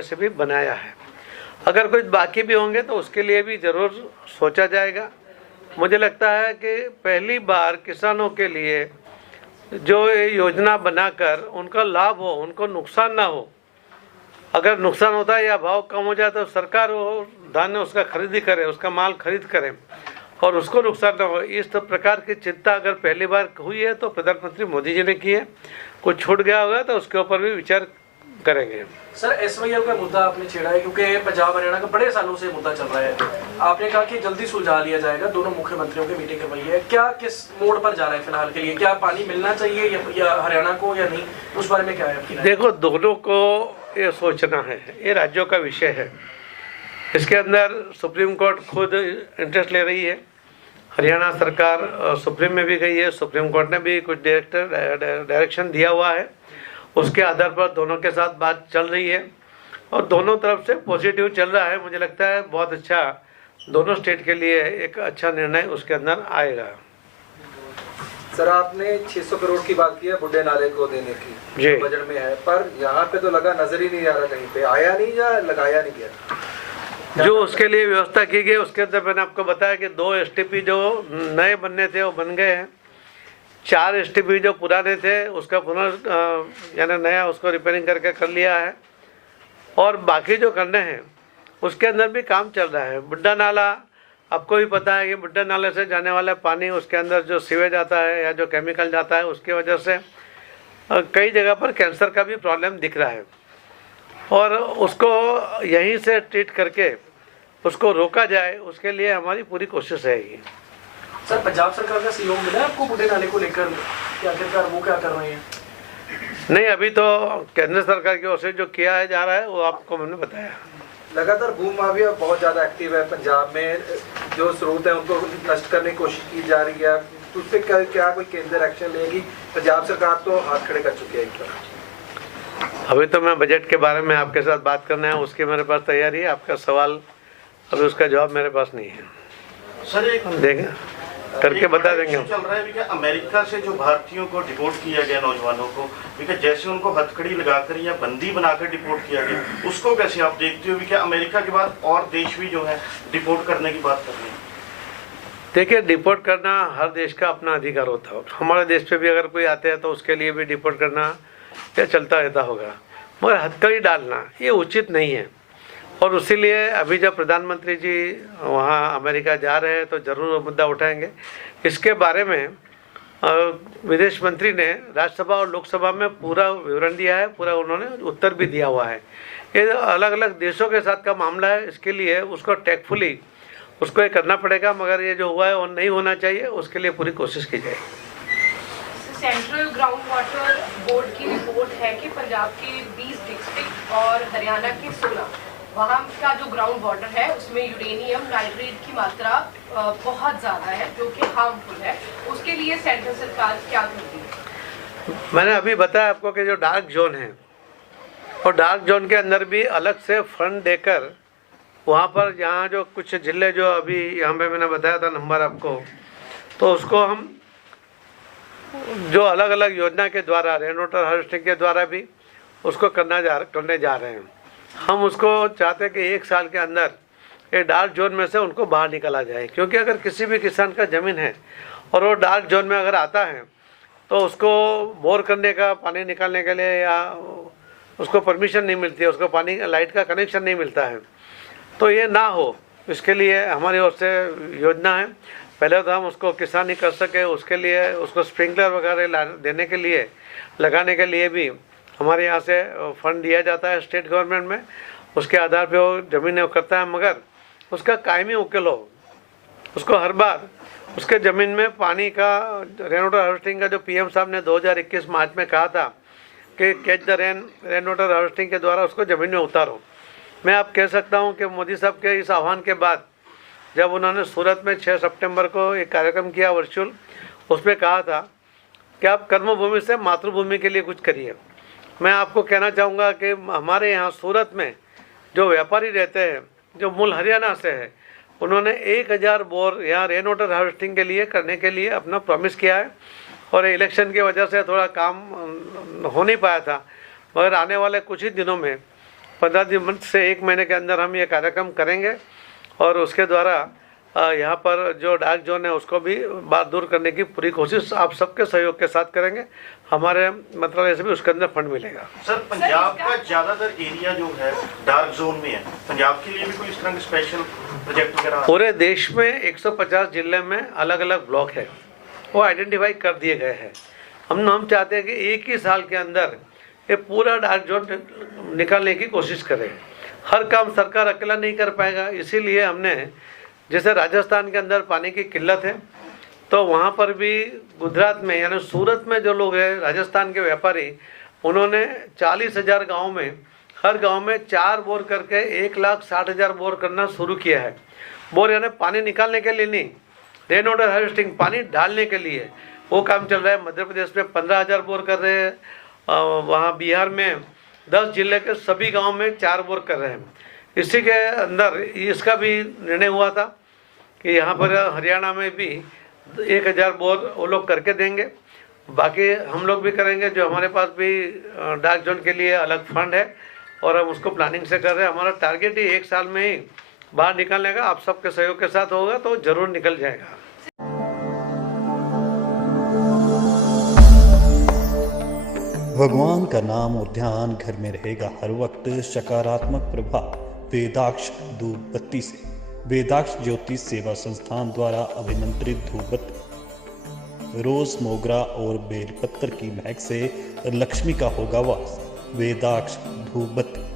समय से भी बनाया है। अगर कुछ बाकी भी होंगे तो उसके लिए भी ज़रूर सोचा जाएगा। मुझे लगता है कि पहली बार किसानों के लिए जो ये योजना बनाकर उनका लाभ हो, उनको नुकसान ना हो। अगर नुकसान होता है या भाव कम हो जाए तो सरकार वो धान्य उसका खरीदी करे, उसका माल खरीद करे और उसको नुकसान ना हो। इस प्रकार की चिंता अगर पहली बार हुई है तो प्रधानमंत्री मोदी जी ने की है। कुछ छूट गया होगा तो उसके ऊपर भी विचार करेंगे। सर, SYL का मुद्दा आपने छेड़ा है क्योंकि पंजाब हरियाणा का बड़े सालों से मुद्दा चल रहा है। आपने कहा कि जल्दी सुलझा लिया जाएगा, दोनों मुख्यमंत्रियों की मीटिंग करवाई है। क्या किस मोड़ पर जा रहा है फिलहाल के लिए? क्या पानी मिलना चाहिए या हरियाणा को या नहीं, उस बारे में क्या है आपकी राय? देखो, दोनों को ये सोचना है, ये राज्यों का विषय है। इसके अंदर सुप्रीम कोर्ट खुद इंटरेस्ट ले रही है। हरियाणा सरकार सुप्रीम में भी गई है, सुप्रीम कोर्ट ने भी कुछ डायरेक्शन दिया हुआ है। उसके आधार पर दोनों के साथ बात चल रही है और दोनों तरफ से पॉजिटिव चल रहा है। मुझे लगता है बहुत अच्छा, दोनों स्टेट के लिए एक अच्छा निर्णय उसके अंदर आएगा। सर, आपने 600 करोड़ की बात की है बुड्ढे नाले को देने की, बजट में है, पर यहाँ पे तो लगा नजर ही नहीं आ रहा, कहीं पे आया नहीं या लगाया नहीं गया। जो उसके लिए व्यवस्था की गई उसके अंदर मैंने आपको बताया कि 2 STP जो नए बनने थे वो बन गए हैं। 4 STP जो पुराने थे उसका यानी नया उसको रिपेयरिंग करके कर लिया है और बाकी जो करने हैं उसके अंदर भी काम चल रहा है। बुड्ढा नाला, आपको भी पता है कि बुड्ढा नाले से जाने वाला पानी, उसके अंदर जो सीवेज आता है या जो केमिकल जाता है उसकी वजह से कई जगह पर कैंसर का भी प्रॉब्लम दिख रहा है और उसको यहीं से ट्रीट करके उसको रोका जाए, उसके लिए हमारी पूरी कोशिश रहेगी। सर, पंजाब सरकार का सहयोग मिला आपको बुड्ढे नाले को लेकर? आखिरकार वो क्या कर रहे हैं? नहीं, अभी तो केंद्र सरकार की ओर से जो किया जा रहा है वो आपको मैंने बताया। लगातार भू माफिया बहुत ज्यादा एक्टिव है पंजाब में, जो स्रोत है उनको नष्ट करने की कोशिश की जा रही है, उस पर क्या कोई केंद्र एक्शन लेगी? पंजाब सरकार तो हाथ खड़े कर चुकी है इस पर। अभी तो मैं बजट के बारे में आपके साथ बात करना है, उसकी मेरे पास तैयारी है। आपका सवाल अभी उसका जवाब मेरे पास नहीं है। सर, एक देखें करके बता देंगे। चल रहा है कि अमेरिका से जो भारतीयों को डिपोर्ट किया गया, नौजवानों को, जैसे उनको हथकड़ी लगाकर या बंदी बनाकर डिपोर्ट किया गया, उसको कैसे आप देखते हो? कि अमेरिका के बाद और देश भी जो है डिपोर्ट करने की बात कर रहे हैं। देखिए, डिपोर्ट करना हर देश का अपना अधिकार होता है। हमारे देश पे भी अगर कोई आते हैं तो उसके लिए भी डिपोर्ट करना या चलता रहता होगा, मगर हथकड़ी डालना ये उचित नहीं है। और इसीलिए अभी जब प्रधानमंत्री जी वहाँ अमेरिका जा रहे हैं तो ज़रूर वो मुद्दा उठाएंगे। इसके बारे में विदेश मंत्री ने राज्यसभा और लोकसभा में पूरा विवरण दिया है, पूरा उन्होंने उत्तर भी दिया हुआ है। ये अलग अलग देशों के साथ का मामला है, इसके लिए उसको टेकफुली उसको ये करना पड़ेगा, मगर ये जो हुआ है वो नहीं होना चाहिए, उसके लिए पूरी कोशिश की जाएगी। सेंट्रल ग्राउंड वाटर बोर्ड की रिपोर्ट है कि पंजाब की 20 डिस्ट्रिक्ट और हरियाणा की 16, वहाँ का जो ग्राउंड वाटर है उसमें यूरेनियम नाइट्रेट की मात्रा बहुत ज़्यादा है, जो कि हार्मफुल है। उसके लिए सेंट्रल सरकार क्या कर रही है? मैंने अभी बताया आपको कि जो डार्क जोन है और डार्क जोन के अंदर भी अलग से फंड देकर वहाँ पर यहाँ जो कुछ जिले जो अभी यहाँ पे मैंने बताया था नंबर आपको, तो उसको हम जो अलग अलग योजना के द्वारा, रेन वाटर हार्वेस्टिंग के द्वारा भी उसको करने जा रहे हैं। हम उसको चाहते हैं कि 1 साल के अंदर ये डार्क जोन में से उनको बाहर निकाला जाए, क्योंकि अगर किसी भी किसान का ज़मीन है और वो डार्क जोन में अगर आता है तो उसको बोर करने का, पानी निकालने के लिए या उसको परमिशन नहीं मिलती है, उसको पानी लाइट का कनेक्शन नहीं मिलता है। तो ये ना हो, इसके लिए हमारी ओर से योजना है। पहले तो हम उसको किसान ही कर सके, उसके लिए उसको स्प्रिंकलर वगैरह देने के लिए, लगाने के लिए भी हमारे यहाँ से फंड दिया जाता है स्टेट गवर्नमेंट में। उसके आधार पे वो ज़मीन करता है, मगर उसका कायमी उकेल हो, उसको हर बार उसके ज़मीन में पानी का, रेन वाटर हार्वेस्टिंग का जो PM साहब ने 2021 मार्च में कहा था कि catch the rain water harvesting के द्वारा उसको ज़मीन में उतारो। मैं आप कह सकता हूँ कि मोदी साहब के इस आह्वान के बाद जब उन्होंने सूरत में 6 सितंबर को एक कार्यक्रम किया वर्चुअल, उसमें कहा था कि आप कर्मभूमि से मातृभूमि के लिए कुछ करिए। मैं आपको कहना चाहूँगा कि हमारे यहाँ सूरत में जो व्यापारी रहते हैं, जो मूल हरियाणा से है, उन्होंने 1000 बोर यहाँ रेन वाटर हार्वेस्टिंग के लिए करने के लिए अपना प्रॉमिस किया है। और इलेक्शन की वजह से थोड़ा काम हो नहीं पाया था, मगर आने वाले कुछ ही दिनों में 15 दिन से 1 महीने के अंदर हम ये कार्यक्रम करेंगे और उसके द्वारा यहाँ पर जो डार्क जोन है उसको भी बात दूर करने की पूरी कोशिश आप सबके सहयोग के साथ करेंगे। हमारे मंत्रालय से भी उसके अंदर फंड मिलेगा। सर, पंजाब का ज्यादातर एरिया जो है डार्क जोन में है, पंजाब के लिए भी कोई इस तरह के स्पेशल प्रोजेक्ट वगैरह? पूरे देश में 150 जिले में अलग अलग ब्लॉक है, वो आइडेंटिफाई कर दिए गए हैं। हम चाहते हैं कि एक ही साल के अंदर ये पूरा डार्क जोन निकालने की कोशिश करें। हर काम सरकार अकेला नहीं कर पाएगा, इसीलिए हमने, जैसे राजस्थान के अंदर पानी की किल्लत है तो वहाँ पर भी गुजरात में यानी सूरत में जो लोग हैं राजस्थान के व्यापारी, उन्होंने 40,000 गाँव में, हर गांव में 4 बोर करके 1,60,000 बोर करना शुरू किया है। बोर यानी पानी निकालने के लिए नहीं, रेन वाटर हार्वेस्टिंग, पानी डालने के लिए वो काम चल रहा है। मध्य प्रदेश में 15,000 बोर कर रहे हैं, वहाँ बिहार में 10 जिले के सभी गांव में 4 बोर कर रहे हैं। इसी के अंदर इसका भी निर्णय हुआ था कि यहाँ पर हरियाणा में भी 1,000 बोर वो लोग करके देंगे। बाकी हम लोग भी करेंगे, जो हमारे पास भी डार्क जोन के लिए अलग फंड है और हम उसको प्लानिंग से कर रहे हैं। हमारा टारगेट ही 1 साल में ही बाहर निकालने का, आप सबके सहयोग के साथ होगा तो जरूर निकल जाएगा। भगवान का नाम और ध्यान घर में रहेगा हर वक्त। सकारात्मक प्रभाव वेदाक्ष धूप बत्ती से। वेदाक्ष ज्योतिष सेवा संस्थान द्वारा अभिमंत्रित धूप बत्ती रोज, मोगरा और बेलपत्र की महक से लक्ष्मी का होगा वास। वेदाक्ष धूप बत्ती।